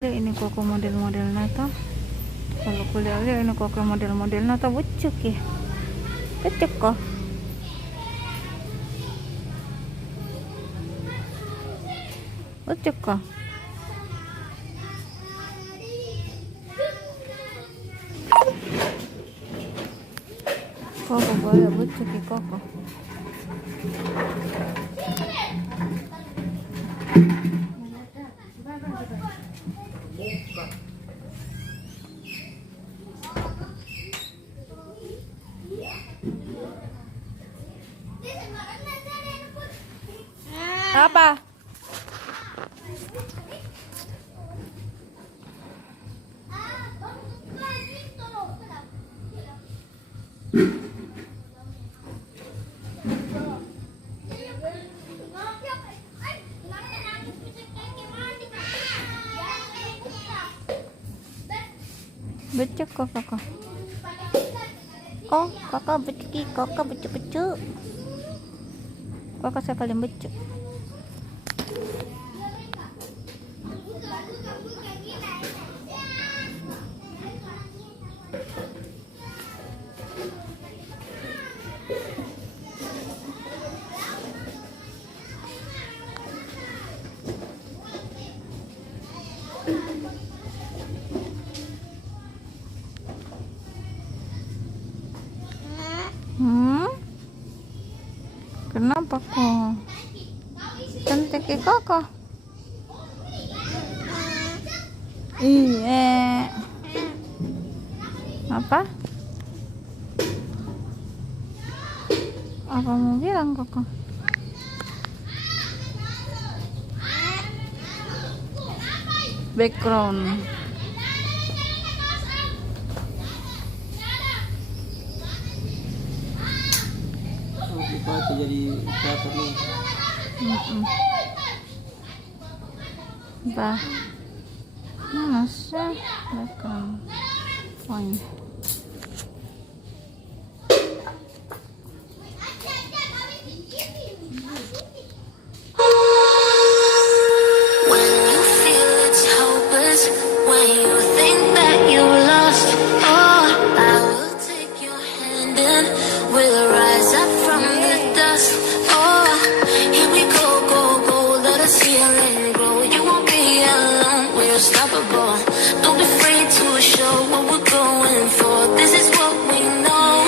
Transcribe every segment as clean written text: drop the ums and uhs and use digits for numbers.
Ini koko model-modelnya tuh. Kalau kuliah ini koko model-modelnya tuh bucuk ya. Bucuk kok. Bucuk kok. Koko boleh bucuk ya koko. Apa? Becek kok kakak. Oh kakak becek, kakak becek. Kakak sekali becek. Kenapa kok? Cantik ya kakak? Iya. Apa? Apa mau bilang kakak? Background. Itu jadi operator nih. Bah, masa background. Fine. Don't be afraid to show what we're going for. This is what we know.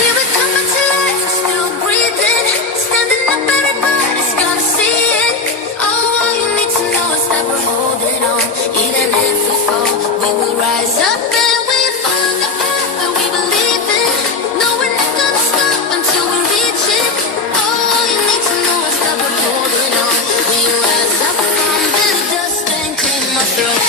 We will come back to life, still breathing, standing up. Everybody's gonna see it. Oh, all you need to know is that we're holding on. Even if we fall, we will rise up and we follow the path that we believe in. No, we're not gonna stop until we reach it. Oh, all you need to know is that we're holding on. We rise up from the dust and clean my throat.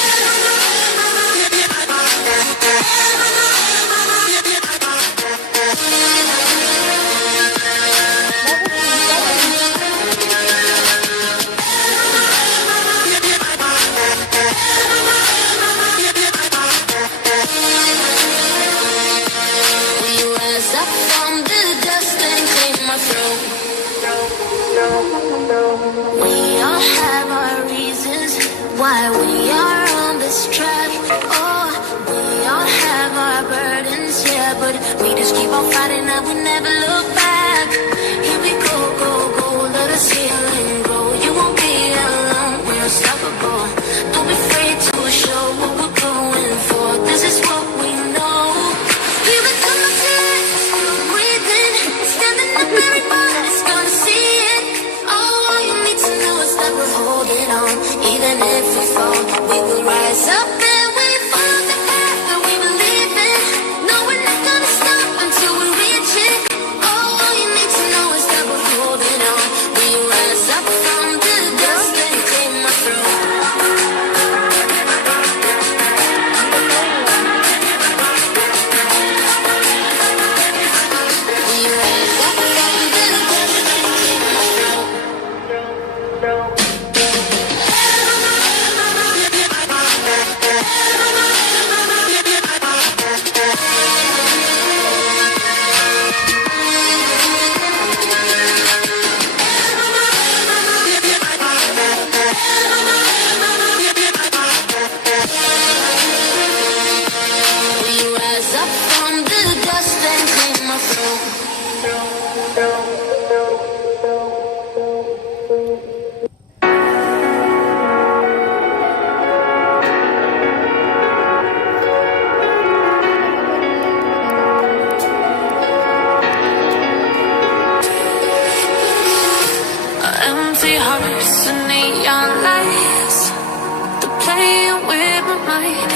We all have our reasons why we are on this track. Oh, we all have our burdens, yeah, but we just keep on fighting and we never look back. Here we go, go, go, let us heal and grow. You won't be alone, we're unstoppable. Don't be afraid to show what we're going for. This is what we know. We will come up to life, still breathing, standing up. Everybody's gonna see it. All you need to know is that we're holding on. Even if we fall, we will rise up and we follow the path that we believe in. No, we're not gonna stop until we reach it. Oh, mind.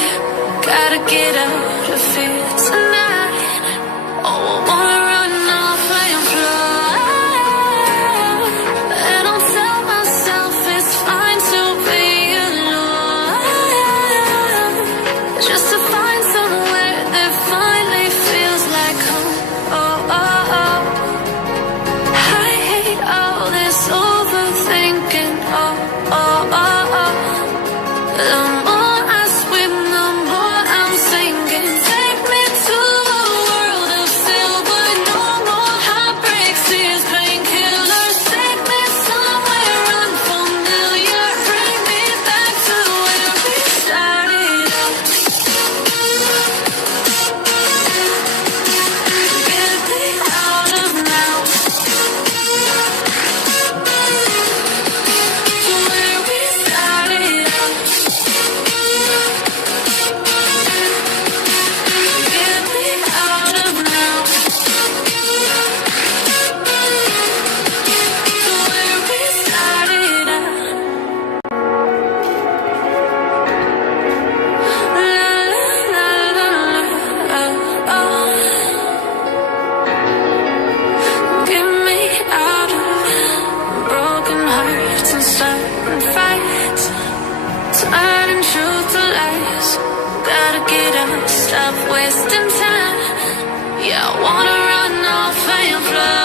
Gotta get out of here tonight. Oh, I wanna run off and fly. And I'll tell myself it's fine to be alone, just to find somewhere that finally feels like home. Oh, oh, oh. I hate all this overthinking. Oh, oh, oh, oh. The more I swim, the more I'm sinking. Take me to a world of silver. No more heartbreaks, tears, painkillers. Take me somewhere unfamiliar. Bring me back to where we started out. Get me out of now. To where we started out. Get me out of now. To where we started out. La la la la. Oh. Get me out of broken hearts and starting fights, turning truth to lies. Gotta get up, stop wasting time. Yeah, I wanna run off and fly.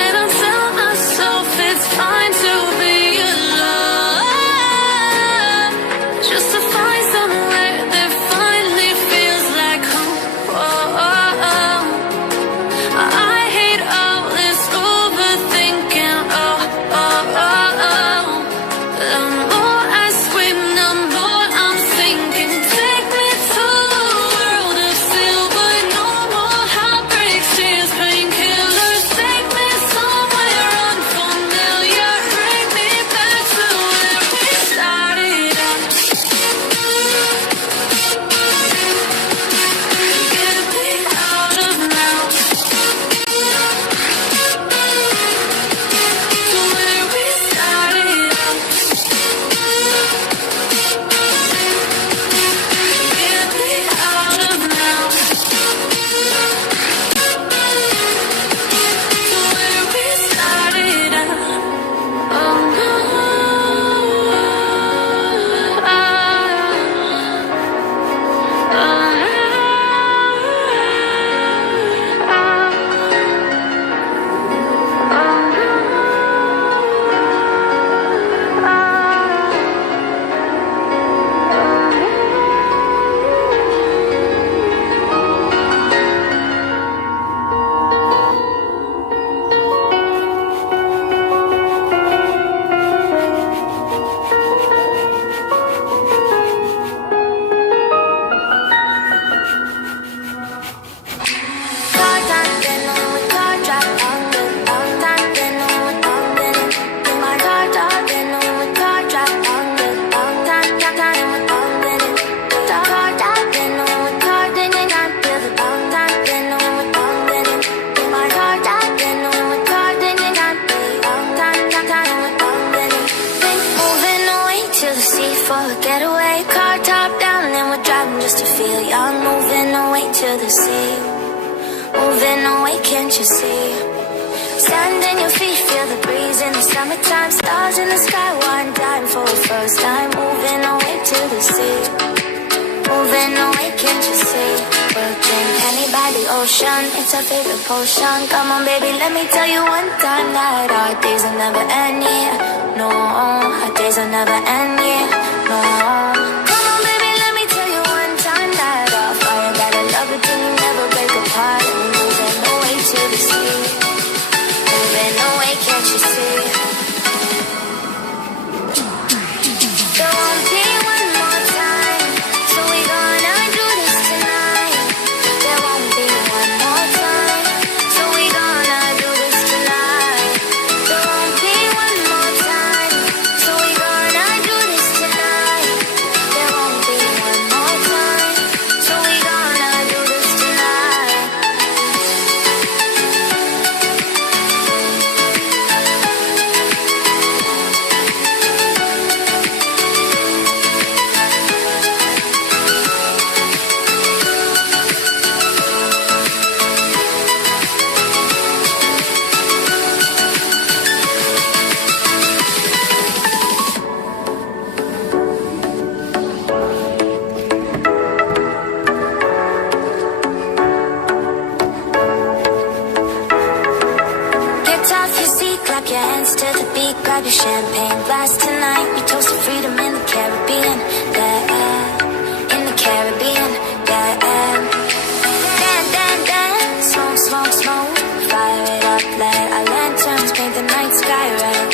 And I'll tell myself it's fine to be alone, just to find somewhere that finally feels like home. Oh, oh, oh. I hate all this overthinking. Oh, oh, oh, oh. The more I swim, the more I'm sinking. Take me to a world of silver. No more heartbreaks, tears, painkillers. Take me somewhere unfamiliar. Bring me back to where we started out. Get me out of now. To where we started out. Get me out of now. To where we started out. Oh no. Getaway, car top down, and we're driving just to feel young. Moving away to the sea, moving away, can't you see? Sand in your feet, feel the breeze in the summertime. Stars in the sky, one time for the first time. Moving away to the sea, moving away, can't you see? Working penny by the ocean, it's our favorite potion. Come on baby, let me tell you one time that our days will never end, yeah. No, our days will never end, yeah. No. Come on baby, let me tell you one time that our fire got a love it till we never break apart. And we're moving away to the sea, moving away, can't you see? There won't be one more time, so we gonna do this tonight. There won't be one more time, so we gonna do this tonight. There won't be one more time, so we gonna do this tonight. grab your champagne glass tonight. We toast to freedom in the Caribbean, yeah, in the Caribbean, yeah. Dance, dance, dance, smoke, smoke, smoke, fire it up, let our lanterns paint the night sky red,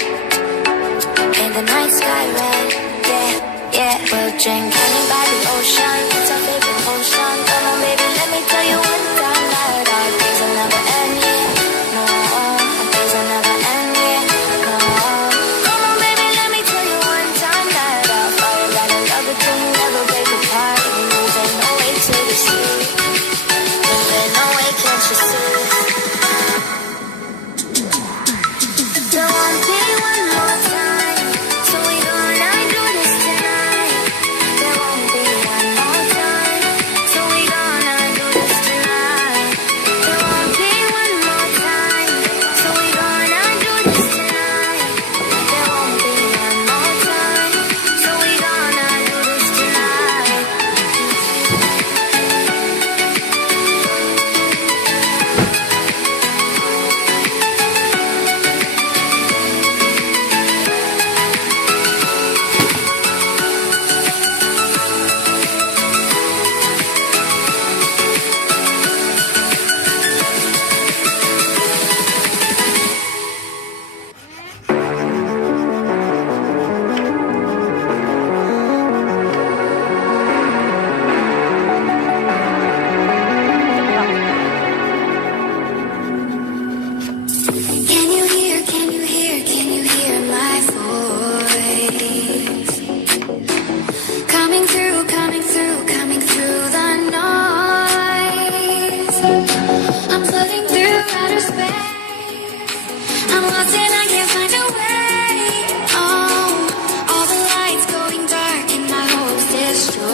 paint the night sky red, yeah, yeah. We'll drink honey by the ocean, it's our favorite potion. Come on, baby, let me tell you one time that our days will never end, yeah. No, our days will never end, yeah. No, come on, baby, let me tell you one time that our fire got a love it till we never break apart. We moving no way to the sea, moving no way, can't you see? So one day, one more time, so we gonna do this tonight. There won't be one more time, so we gonna do this tonight. There won't be one more time, so we gonna do this tonight. There won't be one more time, so we gonna do this tonight. Can you hear my voice? Coming through, coming through, coming through the noise. I'm floating through outer space. I'm lost and I can't find a way. Oh, all the lights going dark and my hopes destroyed.